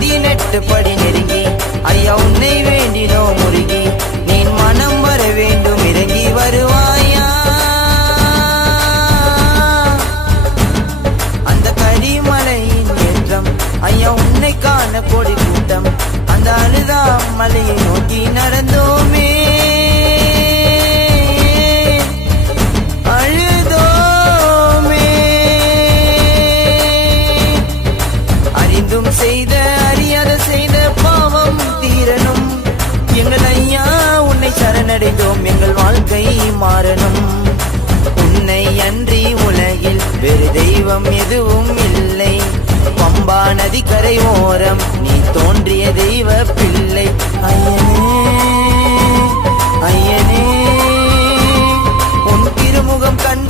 18 படி நெருங்கி ஐயா உன்னை வேண்டினோ முருகி நீ மனம் வர வேண்டும் இறங்கி வருவாயா அந்த கரிமலையின் ஏற்றம் ஐயா உன்னை காண கொடி கூட்டம் அந்த அழுதா மலையை நோக்கி நடந்தோமே செய்த அறியாத செய்த பாவம் தீரணும் எங்கள் ஐயா உன்னை சரணடைந்தோம் எங்கள் வாழ்க்கை மாறணும் உன்னை அன்றி உலகில் வேறு தெய்வம் எதுவும் இல்லை பம்பா நதி கரை ஓரம் நீ தோன்றிய தெய்வ பிள்ளை ஐயனே ஐயனே உன் திருமுகம் கண்டு